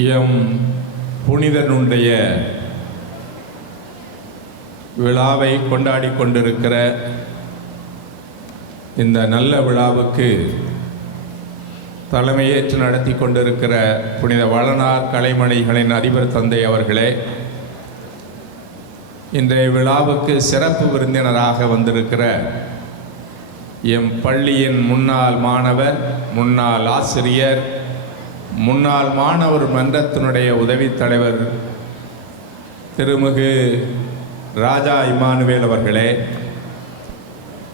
M புனிதனுடைய விழாவை கொண்டாடி கொண்டிருக்கிற இந்த நல்ல விழாவுக்கு தலைமையேற்று நடத்தி கொண்டிருக்கிற புனித வளனார் கலைமணிகளின் அதிபர் தந்தை அவர்களே இன்றைய விழாவுக்கு சிறப்பு விருந்தினராக வந்திருக்கிற எம் பள்ளியின் முன்னாள் மாணவர் முன்னாள் ஆசிரியர் முன்னாள் மாணவர் மன்றத்தினுடைய உதவித் தலைவர் திருமிகு ராஜா இமானுவேல் அவர்களே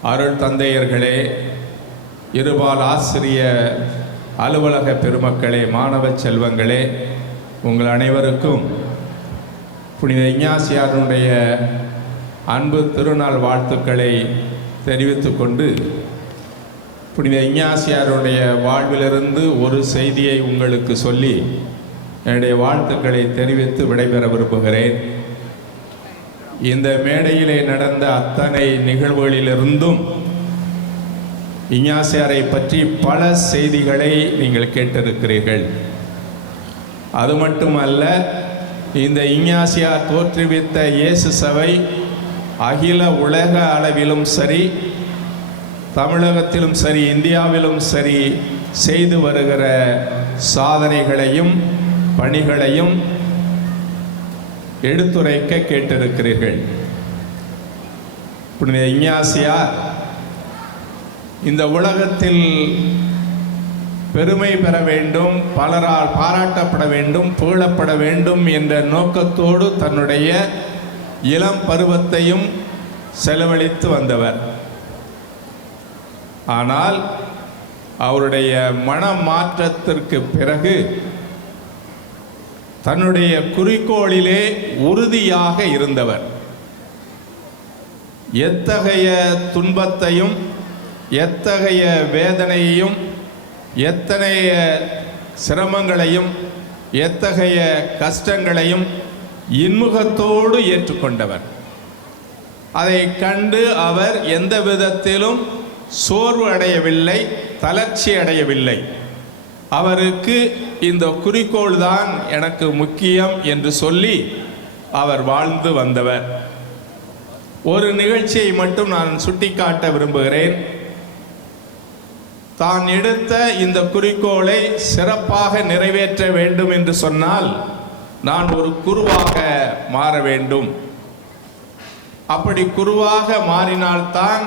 அருள் தந்தையர்களே இருபால் ஆசிரிய அலுவலக பெருமக்களே மாணவ செல்வங்களே உங்கள் அனைவருக்கும் புனித இஞ்ஞாசியாருடைய அன்பு திருநாள் வாழ்த்துக்களை தெரிவித்துக்கொண்டு புனித இஞ்ஞாசியாருடைய வாழ்விலிருந்து ஒரு செய்தியை உங்களுக்கு சொல்லி என்னுடைய வாழ்த்துக்களை தெரிவித்து விடைபெற விரும்புகிறேன். இந்த மேடையிலே நடந்த அத்தனை நிகழ்வுகளிலிருந்தும் இஞ்ஞாசியாரை பற்றி பல செய்திகளை நீங்கள் கேட்டிருக்கிறீர்கள். அது மட்டுமல்ல இந்த இஞ்ஞாசியார் தோற்றுவித்த இயேசு சபை அகில உலக அளவிலும் சரி தமிழகத்திலும் சரி இந்தியாவிலும் சரி செய்து வருகிற சாதனைகளையும் பணிகளையும் எடுத்துரைக்க கேட்டிருக்கிறீர்கள். புனித இஞ்ஞாசியார் இந்த உலகத்தில் பெருமை பெற வேண்டும் பலரால் பாராட்டப்பட வேண்டும் புகழப்பட வேண்டும் என்ற நோக்கத்தோடு தன்னுடைய இளம் பருவத்தையும் செலவழித்து வந்தவர். ஆனால் அவருடைய மனமாற்றத்திற்கு பிறகு தன்னுடைய குறிக்கோளிலே உறுதியாக இருந்தவர். எத்தகைய துன்பத்தையும் எத்தகைய வேதனையையும் எத்தனைய சிரமங்களையும் எத்தகைய கஷ்டங்களையும் இன்முகத்தோடு ஏற்றுக்கொண்டவர். அதை கண்டு அவர் எந்த விதத்திலும் சோர்வு அடையவில்லை தளர்ச்சி அடையவில்லை. அவருக்கு இந்த குறிக்கோள் தான் எனக்கு முக்கியம் என்று சொல்லி அவர் வாழ்ந்து வந்தவர். ஒரு நிகழ்ச்சியை மட்டும் நான் சுட்டிக்காட்ட விரும்புகிறேன். தான் எடுத்த இந்த குறிக்கோளை சிறப்பாக நிறைவேற்ற வேண்டும் என்று சொன்னால் நான் ஒரு குருவாக மாற வேண்டும். அப்படி குருவாக மாறினால்தான்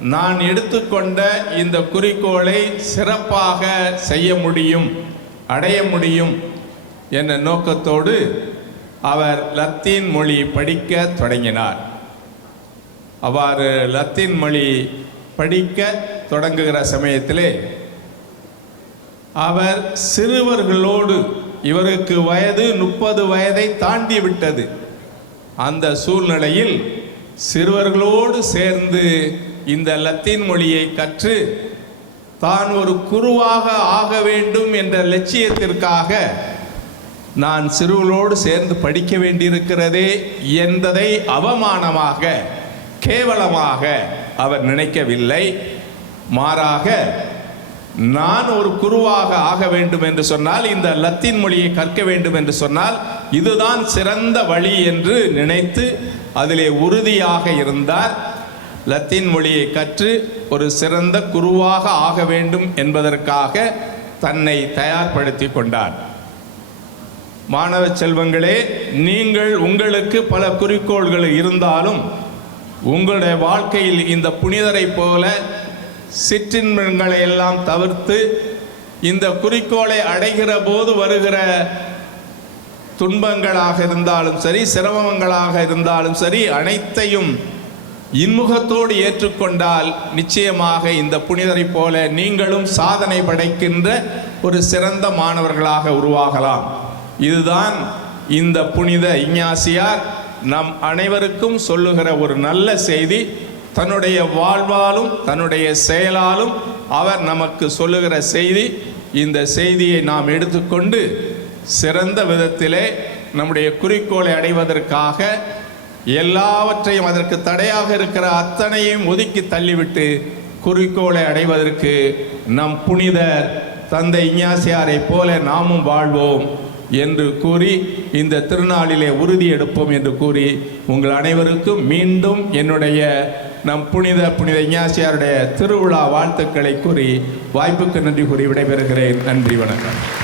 நான் எடுத்துக்கொண்ட இந்த குறிக்கோளை சிறப்பாக செய்ய முடியும் அடைய முடியும் என்ற நோக்கத்தோடு அவர் லத்தீன் மொழி படிக்க தொடங்கினார். அவ்வாறு லத்தீன் மொழி படிக்க தொடங்குகிற சமயத்திலே அவர் சிறுவர்களோடு இவருக்கு வயது முப்பது வயதை தாண்டி விட்டது. அந்த சூழ்நிலையில் சிறுவர்களோடு சேர்ந்து இந்த லத்தீன் மொழியை கற்று தான் ஒரு குருவாக ஆக வேண்டும் என்ற லட்சியத்திற்காக நான் சிறுவர்களோடு சேர்ந்து படிக்க வேண்டியிருக்கிறதே என்பதை அவமானமாக கேவலமாக அவர் நினைக்கவில்லை. மாறாக நான் ஒரு குருவாக ஆக வேண்டும் என்று சொன்னால் இந்த லத்தீன் மொழியை கற்க வேண்டும் என்று சொன்னால் இதுதான் சிறந்த வழி என்று நினைத்து அதிலே உறுதியாக இருந்தார். லத்தீன் மொழியை கற்று ஒரு சிறந்த குருவாக ஆக வேண்டும் என்பதற்காக தன்னை தயார்படுத்தி கொண்டார். மாணவ செல்வங்களே நீங்கள் உங்களுக்கு பல குறிக்கோள்கள் இருந்தாலும் உங்களுடைய வாழ்க்கையில் இந்த புனிதரை போல சிற்றின்பங்களை எல்லாம் தவிர்த்து இந்த குறிக்கோளை அடைகிற போது வருகிற துன்பங்களாக இருந்தாலும் சரி சிரமங்களாக இருந்தாலும் சரி அனைத்தையும் இன்முகத்தோடு ஏற்றுக்கொண்டால் நிச்சயமாக இந்த புனிதரை போல நீங்களும் சாதனை படைக்கின்ற ஒரு சிறந்த மாணவர்களாக உருவாகலாம். இதுதான் இந்த புனித இஞ்ஞாசியார் நம் அனைவருக்கும் சொல்லுகிற ஒரு நல்ல செய்தி. தன்னுடைய வாழ்வாலும் தன்னுடைய செயலாலும் அவர் நமக்கு சொல்லுகிற செய்தி. இந்த செய்தியை நாம் எடுத்துக்கொண்டு சிறந்த விதத்திலே நம்முடைய குறிக்கோளை அடைவதற்காக எல்லாவற்றையும் அதற்கு தடையாக இருக்கிற அத்தனையும் ஒதுக்கி தள்ளிவிட்டு குறிக்கோளை அடைவதற்கு நம் புனிதர் தந்தை இஞ்ஞாசியாரை போல நாமும் வாழ்வோம் என்று கூறி இந்த திருநாளிலே உறுதி எடுப்போம் என்று கூறி உங்கள் அனைவருக்கும் மீண்டும் என்னுடைய நம் புனித புனித இஞ்ஞாசியாருடைய திருவிழா வாழ்த்துக்களை கூறி வாய்ப்புக்கு நன்றி கூறி விடைபெறுகிறேன். நன்றி வணக்கம்.